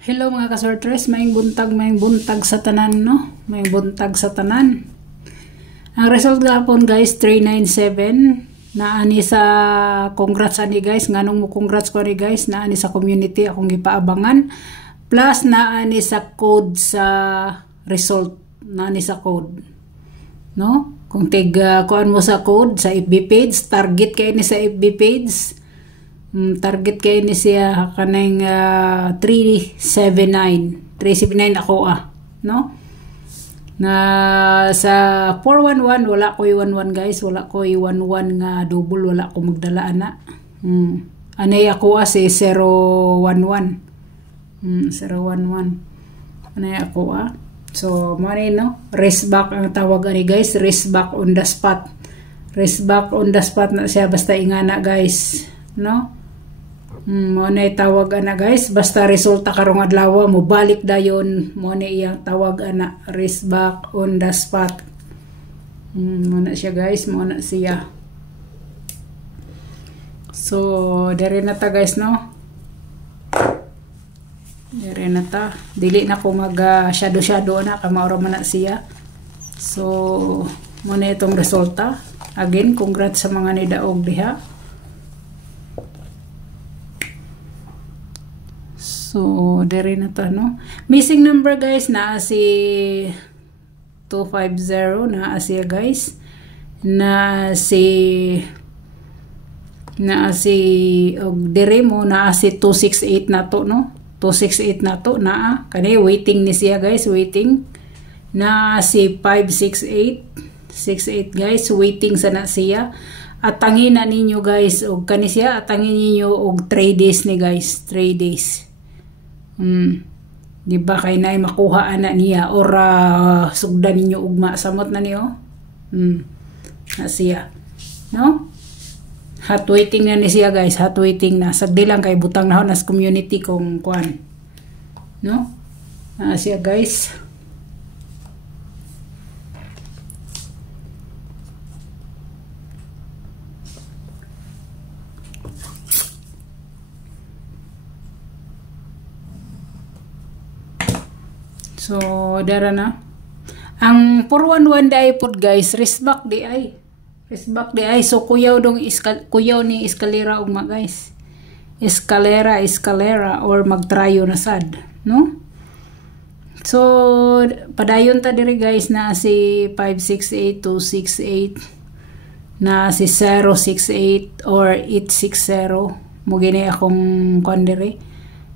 Hello mga kasortres, maing buntag sa tanan, no? Maing buntag sa tanan. Ang result gapon guys, 397. Naani sa congrats ani guys, nganong mo congrats ko ani guys, naani sa community akong gipaabangan. Plus naani sa code sa result, naani sa code. No? Kung kuan mo sa code sa FB page, target kay ni sa FB page. Target kay ni siya kanang 379 ako no, na sa 411 wala ko 11 guys, wala ko 11 nga double, wala ko magdala ana. Anay ako si 011 011 anay ako so mo no, race back ang tawag ani guys, race back on the spot, race back on the spot na siya, basta ingana guys, no. Mo na tawag ana guys, basta resulta karong adlaw mo balik dayon, mo na iyang tawag ana, race back on the spot. Mo na siya guys, mo na siya. So dere na ta guys, no, dere na ta, dili na ko mag shadow na kamaura man na siya. So mo na itong resulta. Again, congrats sa mga nidaog diha. So, dere na to, no? Missing number, guys, naa si 250, naa siya, guys. Naa si dere mo, naa si 268 na to, no? 268 na to, naa. Kani, waiting ni siya, guys, waiting. Naa si 568, guys, waiting sa na siya. At tangin na ninyo, guys, og kani siya, at tangin ninyo og 3 days ni, guys, 3 days. Di ba kay nay makuha ana niya or sugdan ninyo ugma samot na niyo, na siya, no, hot waiting na ni siya guys, hot waiting na, sagdi lang kay butang na nas community kung kuan, no, na siya guys. So, dara na. Ang 411 di ay pod guys, risback di ay. Risback di ay. So, kuyaw ni eskalera ugma guys. Eskalera or magtrayo na sad, no? So, padayon ta diri guys, na si 568, 268, na si 068 or 860. Mugini akong kondere,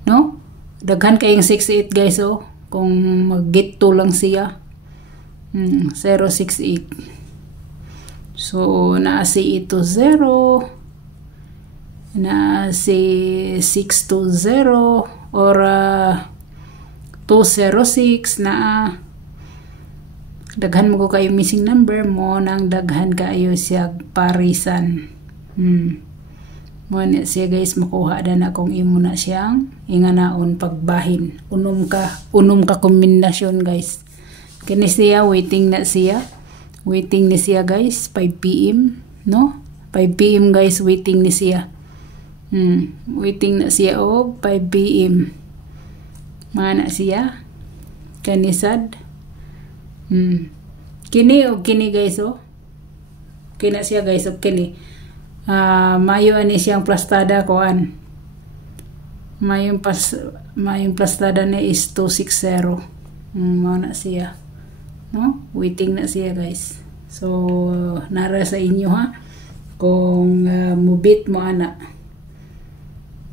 no? Daghan kayong 68 guys, oh. Kung mag-get to lang siya, 068. So na si 80, na si 620 or 206, na daghan mo ko kayo missing number mo, nang daghan kayo siya parisan. Mo na siya guys, makuha na kung imo na siyang inganaon pagbahin. Unom ka kombinasyon guys. Kini siya, waiting na siya guys, 5 PM, no? 5 PM guys, waiting ni siya. Waiting na siya og 5 PM. Mana siya? Kanisad. Kini guys, oh. Kina siya guys, og kini. Mayo ani siyang plastada kuan. Mayong plastada ni is 260. Mao na siya, no? Waiting na siya guys. So nara sa inyo ha, kung mubit mo ana.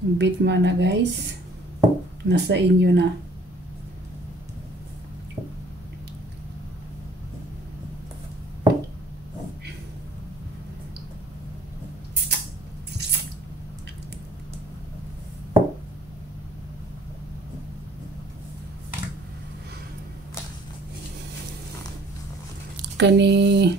Mubit mo ana guys. Nasa inyo na. Kani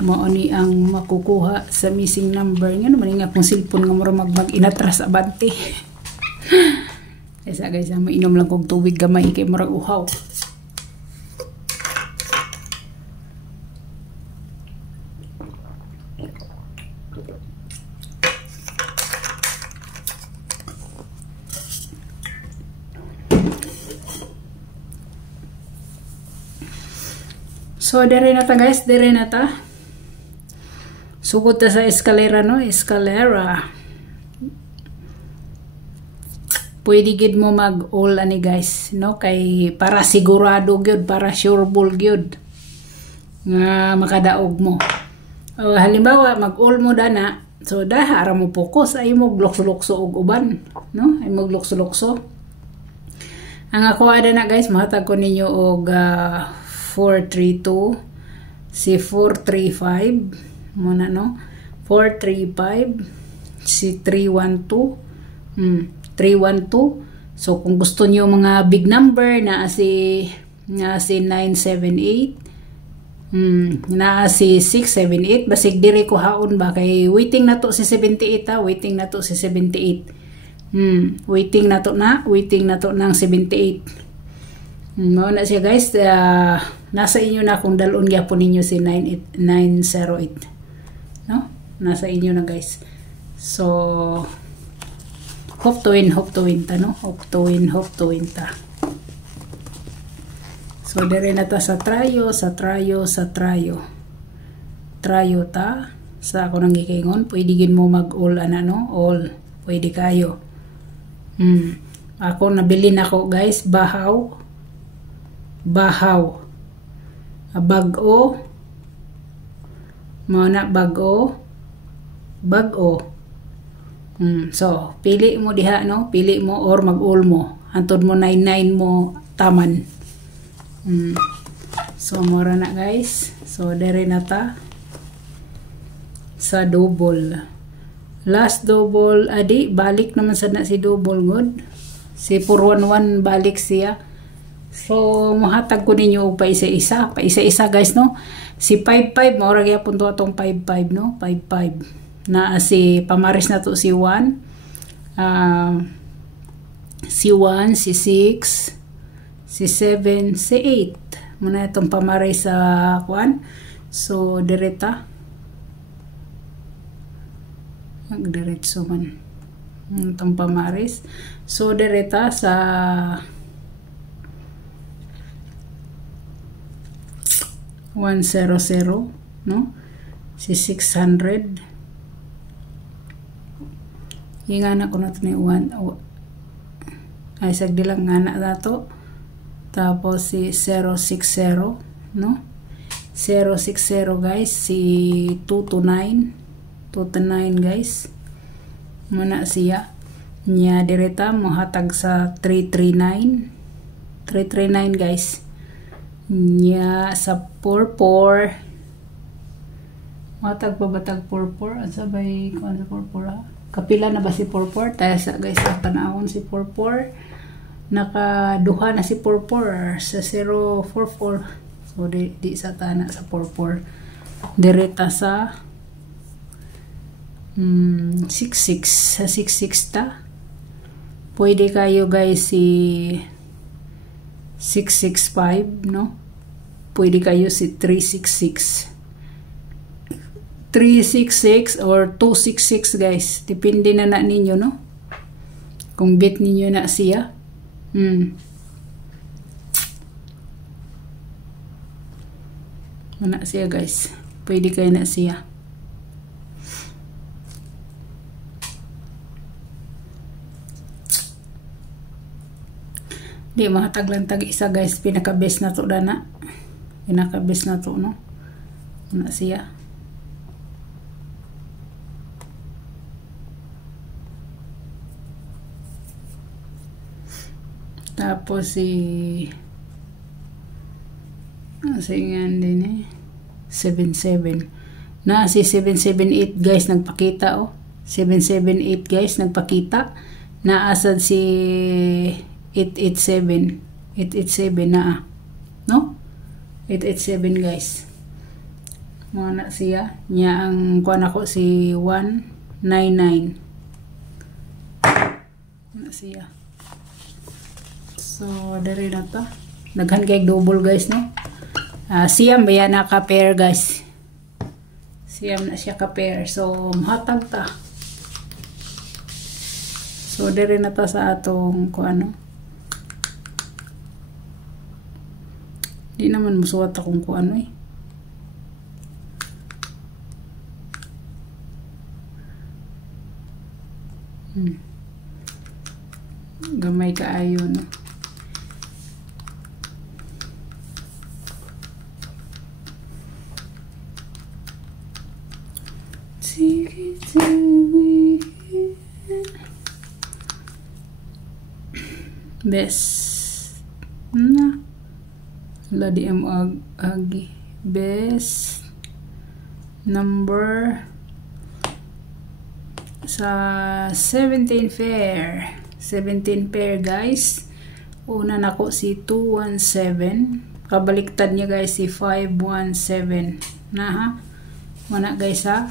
mao ni ang makukuha sa missing number nga naman nga kung cellphone nga mura mag-inatras abante. Kaysa guys, mainom lang kog tubig gamay kay murag uhaw. So dire na ta guys, dire na ta. Sugod ta sa eskalera no, eskalera. Pwede gid mo mag-all ani guys, no? Kay para sigurado gyud, para sureball gyud nga makadaog mo. Halimbawa mag-all mo dana, so ara mo focus ay mo glukso-lukso og uban, no? Ay mo glukso-lukso. Ang ako ada na guys, mahatag ko ninyo og 432 si 435 muna no. 435 si 312. 312. So kung gusto niyo mga big number na si 978, na si 678, basig diri ko haon ba kay waiting na to si 78 ha, waiting na to si 78. Waiting na to ng 78. Mao na siya guys, nasa inyo na kung dalon gyapon ninyo si 908. No? Nasa inyo na guys. So hope to win ta, no? Hope to win ta. So dire na ta sa trayo ta. Sa ako nang gikingon, pwede gid mo mag-all ana no? All. Pwede kayo. Ako nabili nako guys, bahaw. Bag-o. Mao na bag-o. So, pili mo diha, no? Pili mo or mag-all mo. Antod mo 99 mo taman. So, mura na guys. So, dire na ta. Sa double. Last double, adi, balik naman sana si double good. Si 411 balik siya. So, mahatag ko ninyo og paisa-isa guys, no? Si 55, maura gyapon to atong 55, no? 55. Na si pamaris na to si 1, si 1, si 6, si 7, si 8. Muna itong pamaris sa 1. So, direta. Diretso man. Itong pamaris. So, direta sa 100, no? Si 600. Yung anak ko na ito ni 1. Ay, sagdi lang anak na to. Tapos si 060, no? 060 guys. Si 229. 229 guys. Muna siya. Nya direta mohatag sa 339. 339 guys. Nya sa 44. Mohatag pa batag 44. Asa bay kung sa 44 ha? Kapila na ba si 44? Tayo sa guys, sa tanawon si 44. Nakaduha na si 44 sa 044. So, di sa tana sa 44. Direta sa 66. Sa 66 ta. Pwede kayo guys si 665, no? Pwede kayo si 366. 366 or 266 guys. Depende na ninyo, no? Kung bet ninyo na siya. Wala siya guys. Pwede kayo na siya. Di mahatag lang tag isa guys. Pinaka-best na to dana. Pinaka-best na to, no? Wala siya. Tapos si singan din 77. Na si 778 guys nagpakita, oh. 778 guys nagpakita. Naasad si 887. 887 na, no? 887 guys. Muna siya. Nya ang kuan ako si 199. Muna siya. So, dari na to. Naghan kay double guys, no? Siyam ba yan naka-pair guys? Siyam na siya ka-pair. So, mahatag ta. So, dari na to sa atong kung ano. Di naman musuwat akong kung ano eh. Gamay kaayo, no? Best na ladi agi best number sa 17 pair guys. Una nako si 217, kabaliktad niya guys si 517 na ha. Mana guys ha.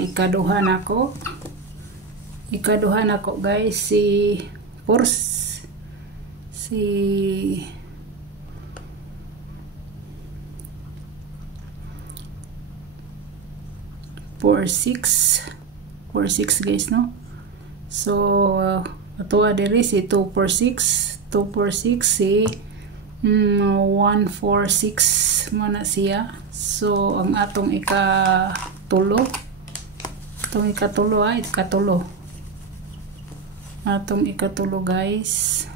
Ikaduha nako guys si 46 guys, no? So ato diri si 246 si 146 mana siya. So ang atong ikatulo guys,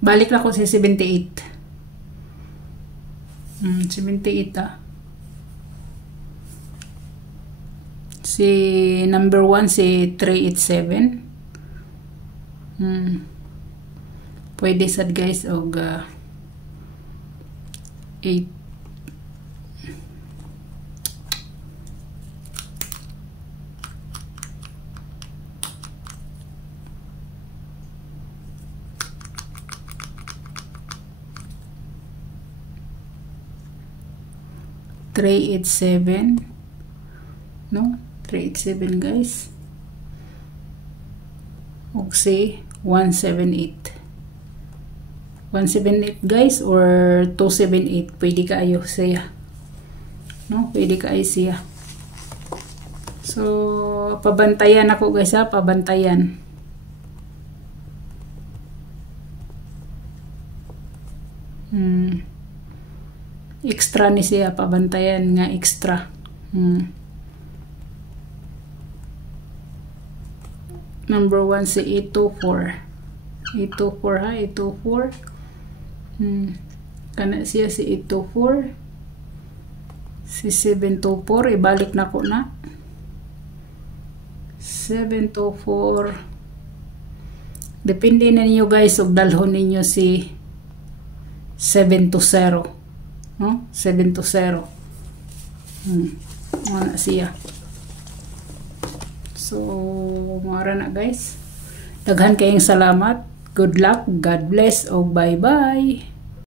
balik na ko si 78 si number 1 si 387. Pwede sad guys og 8 387, no? 387 guys. Og si 178 guys, or 278 pwede kaayo siya, no? Pwede kaayo siya. So pabantayan ako guys ha, pabantayan. Extra ni siya, pabantayan nga extra. Number 1 si 824 ha, 824. Kana siya si 824, si 724 ibalik na ko na 724. Depende na niyo guys ug dalhon ninyo si 720, no? 720. Wala siya. So mara na guys. Daghan kayong salamat. Good luck, God bless, o bye bye.